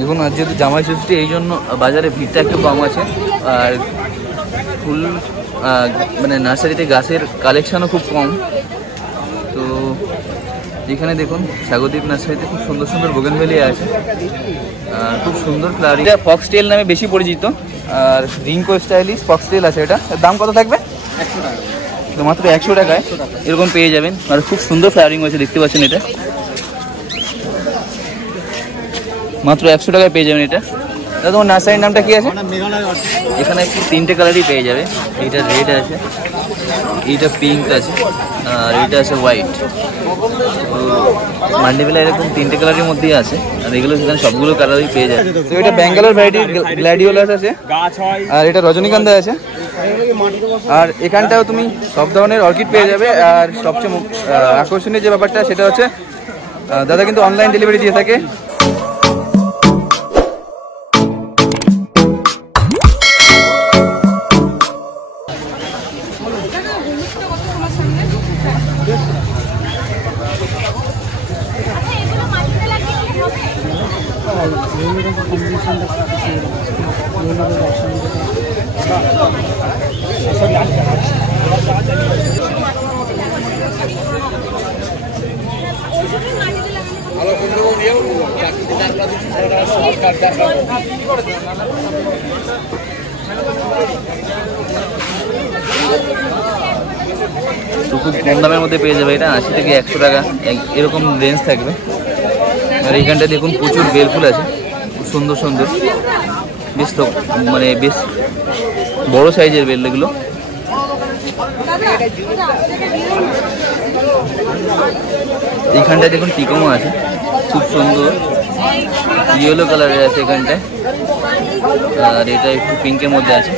দেখুন আজ যেহেতু জামাই ষষ্ঠী এই জন্য বাজারে ভিড়টা একটু কম আছে। আর ফুল মানে নার্সারিতে গাছের কালেকশানও খুব কম। তো এখানে দেখুন স্বাগতিক নার্সারিতে খুব সুন্দর সুন্দর বোগেনভেলিয়া আছে, খুব সুন্দর ফ্লাওয়ারিং। এটা ফক্সটেল নামে বেশি পরিচিত। আর রিঙ্কো স্টাইলিশ ফক্সটেল আছে, এটা দাম কত থাকবে? 100 টাকা। তো মাত্র 100 টাকায় এরকম পেয়ে যাবেন। আর খুব সুন্দর ফ্লাওয়ারিং হয়েছে, দেখতে পাচ্ছেন। এটা মাত্র 100 টাকায় পেয়ে যাবেন। এটা দাদা তোমার নার্সারির নামটা কি আছে? এখানে একটু 3টে কালারই পেয়ে যাবে। এইটা রেড আছে, এইটা পিঙ্ক আছে, আর এইটা আছে হোয়াইট। তো মান্ডিবেলা এরকম 3টে কালারের মধ্যেই আছে। আর এগুলো সেখানে সবগুলো কালারই পেয়ে যাবে। তো এটা ব্যাঙ্গালোর ভ্যারাইটির গ্ল্যাডিওলাস আছে, আর এটা রজনীগন্ধা আছে। আর এখানটাও তুমি সব ধরনের অর্কিড পেয়ে যাবে। আর সবচেয়ে আকর্ষণীয় যে ব্যাপারটা সেটা হচ্ছে দাদা কিন্তু অনলাইন ডেলিভারি দিয়ে থাকে। তো খুব কম দামের মধ্যে পেয়ে যাবে। এটা 80 থেকে 100 টাকা এরকম রেঞ্জ থাকবে। আর এইখানটায় দেখুন প্রচুর বেলফুল আছে, খুব সুন্দর সুন্দর, বেশ তো মানে বেশ বড় সাইজের বেল এগুলো। এইখানটায় দেখুন টিকমো আছে, খুব সুন্দর ইয়েলো কালারের আছে এখানটায়। আর এটা একটু পিঙ্কের মধ্যে আছে।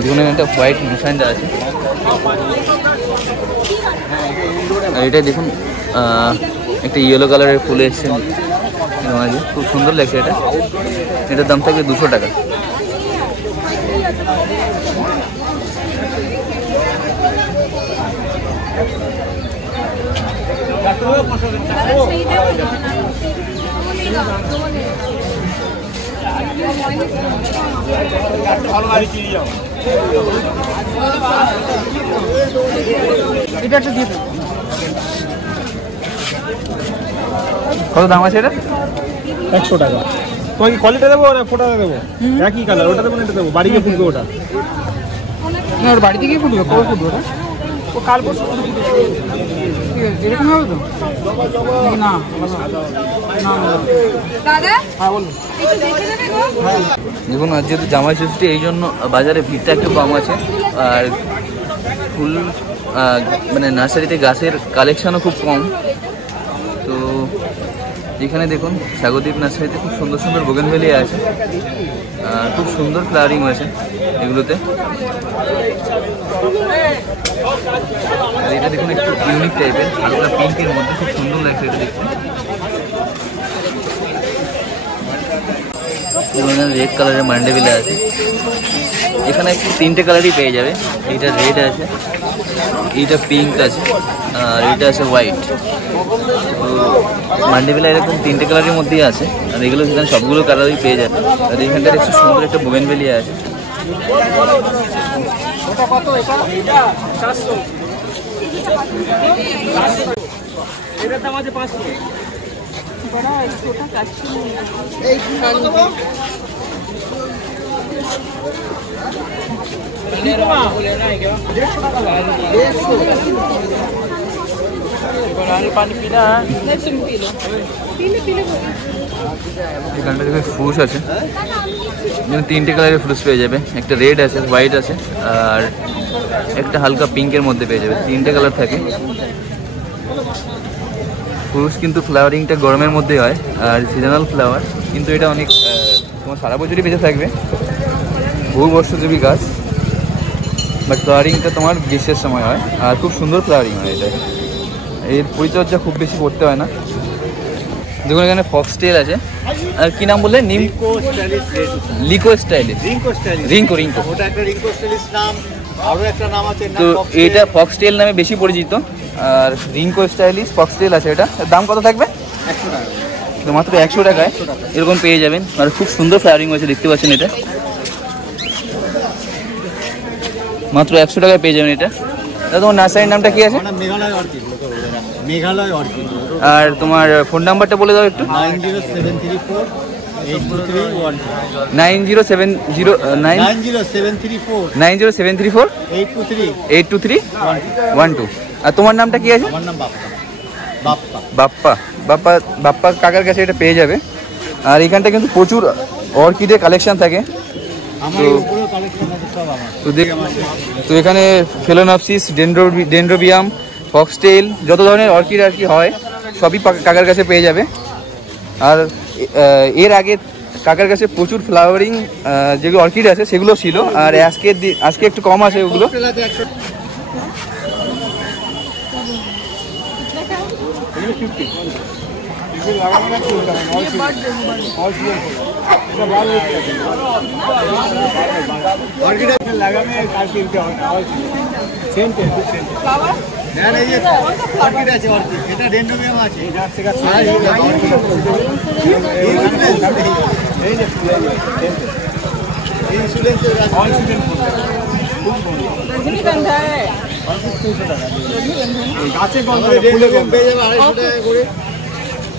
দেখুন এখানটা হোয়াইট মিশানটা আছে। আর এটা দেখুন একটা ইয়েলো কালারের ফুল এসছে, খুব সুন্দর লাগছে। এটার দাম থাকবে 200 টাকা। কত দাম আছে এটা? 100 টাকা। তোমাকে কোয়ালিটি দেবো না ফোটাতে দেবো? একই কালার, ওটা দেবো না এটা দেবো? বাড়ি গিয়ে ফুটবে ওটা? না ওর বাড়িতে গিয়ে ফুটবে। কবে ফুটবে ওটা? ও কাল পরশু এরকম হবে তো? না দাদা হ্যাঁ বলুন। দেখুন আজ যেহেতু জামাই ষষ্ঠী এই জন্য বাজারে ভিড়টা একটু কম আছে। আর ফুল মানে নার্সারিতে গাছের কালেকশানও খুব কম। তো এখানে দেখুন স্বাগতিক নার্সারিতে খুব সুন্দর সুন্দর বোগেনভেলিয়া আছে, খুব সুন্দর ফ্লাওয়ারিং হয়েছে এগুলোতে। আর এটা দেখুন একটু ইউনিক টাইপের, হালকা পিঙ্কের মধ্যে, খুব সুন্দর লাগছে এটা দেখতে। রেড কালারের মান্ডেভিলা আছে। এখানে একটু 3টে কালারই পেয়ে যাবে। এইটা রেড আছে, এইটা পিঙ্ক আছে, আর এইটা আছে হোয়াইট। তো মান্ডেভিলা এরকম 3টে কালারের মধ্যেই আছে। আর এগুলো সেখানে সবগুলো কালারই পেয়ে যাবে। আর এখানটার একটু সুন্দর একটা বোগেনভেলিয়া আছে। এটার দাম আছে 500। এখানটা দেখবে ফ্রুটস আছে, 3টে কালারের ফ্রুটস পেয়ে যাবে। একটা রেড আছে, হোয়াইট আছে, আর একটা হালকা পিঙ্কের মধ্যে পেয়ে যাবে। 3টে কালার থাকে। ফ্রুটস কিন্তু ফ্লাওয়ারিংটা গরমের মধ্যে হয়, আর সিজনাল ফ্লাওয়ার কিন্তু এটা অনেক তোমার সারা বছরই বেঁচে থাকবে, বহু বর্ষজীবী গাছ। বাট ফ্লাওয়ারিংটা তোমার গ্রীষ্মের সময় হয়, আর খুব সুন্দর ফ্লাওয়ারিং হয়। এটা এর পরিচর্যা খুব বেশি করতে হয় না। দেখুন এখানে ফক্সটেল আছে। আর কি নাম বললেন? লিকো স্টাইলিশ। রিঙ্কো ওটা একটা রিঙ্কো স্টাইলিশ নাম। আরো একটা নাম আছে তো এটা ফক্সটেল নামে বেশি পরিচিত। আর রিঙ্কো স্টাইলিশ ফক্সটেল আছে, এটা দাম কত থাকবে? 100 টাকা। তো মাত্র 100 টাকায় এরকম পেয়ে যাবেন। আর খুব সুন্দর ফ্লাওয়ারিং হয়েছে, দেখতে পাচ্ছেন এটা মাত্র 100 টাকায় পেয়ে যাবেন এটা। তোমার নার্সারির নামটা কি আছে? মেঘালয় অর্কিড। মেঘালয় অর্কিড। আর তোমার ফোন নাম্বারটা বলে দাও একটু। 90734 82312 90734 823 আর তোমার নামটা কি আছে? আমার নাম বাপ্পা। বাপ্পা বাপ্পা বাপ্পা কাকার কাছে এটা পেয়ে যাবে। আর এখানটা কিন্তু প্রচুর অর্কিডের কালেকশন থাকে। তো এখানে ফেলোনপসিস, ডেন্ড্রোবিয়াম, ফক্সটেল, যত ধরনের অর্কিড আর কি হয় সবই কাকার কাছে পেয়ে যাবে। আর এর আগে কাকার কাছে প্রচুর ফ্লাওয়ারিং যেগুলো অর্কিড আছে সেগুলো ছিল। আর আজকে একটু কম আছে ওগুলো। এটা ডেন্ড্রোবিয়াম আছে।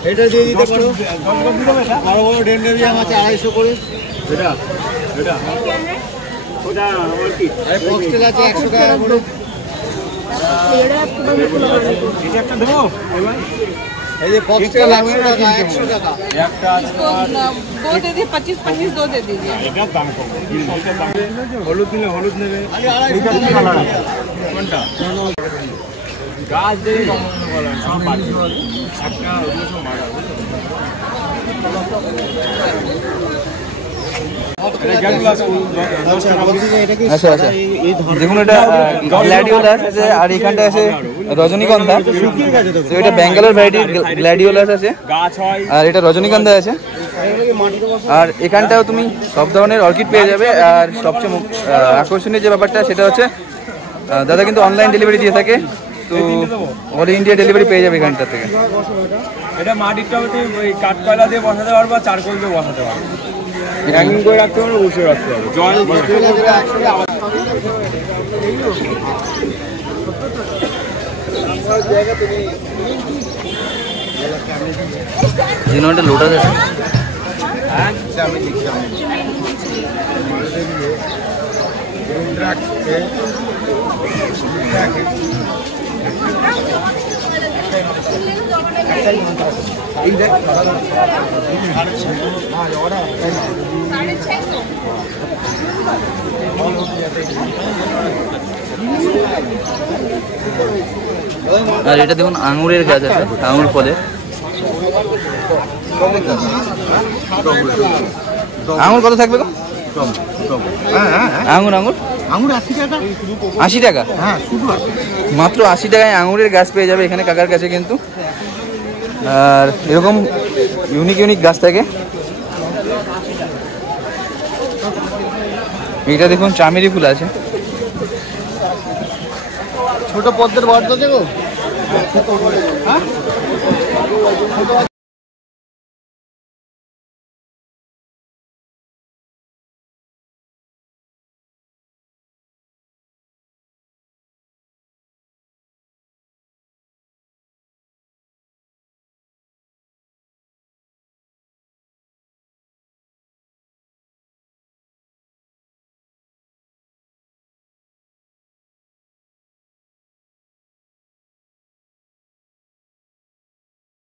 এটা দিয়ে দিতে পারো। বড় বড় ডেন্ড্রোবিয়াম আছে 250 করে। এটা এটা ওটা অর্কিড। ফক্সটেল আছে 100 টাকা করে। এটা একটা দেবো। এই যে ফক্সটেল 100 টাকা 100 টাকা। একটা दो दे दीजिए 25 दो दे दीजिए। এটার দাম কম। হলুদ দিলে হলুদ নেবে। কোনটা? গাছ দিয়ে বলা সব বাকি। একটা ওগুলো সব মারা। আচ্ছা আচ্ছা, দেখুন এটা গ্ল্যাডিওলাস আছে। আর এখানটা আছে রজনীগন্ধা। তো এটা ব্যাঙ্গালোর ভ্যারাইটির গ্ল্যাডিওলাস আছে। আর এটা রজনীগন্ধা আছে। আর এখানটাও তুমি সব ধরনের অর্কিড পেয়ে যাবে। আর সবচেয়ে আকর্ষণীয় যে ব্যাপারটা সেটা হচ্ছে দাদা কিন্তু অনলাইন ডেলিভারি দিয়ে থাকে। তো অল ইন্ডিয়া ডেলিভারি পেয়ে যাবে এখানটা থেকে। এটা মাটির টবে ওই কাঠ কয়লা দিয়ে বসাতে পারবো, চারকোল দিয়ে বসাতে পারবো। হ্যাঙ্গিং করে রাখতে পারবো, বসে রাখতে পারবো। জল জিনোটা লোটাস আছে। আর এটা দেখুন আঙুরের গাছ আছে, আঙুর ফলের। আঙুর কত থাকবে গো? আঙুর আঙুর আঙুর 80 টাকা। 80 টাকা? হ্যাঁ, শুধু মাত্র 80 টাকায় আঙুরের গাছ পেয়ে যাবে এখানে কাকার কাছে কিন্তু। আর এরকম ইউনিক ইউনিক গাছ থাকে। এইটা দেখুন চামেলি ফুল আছে। ছোট পদ্মের বর্ষ দেবো।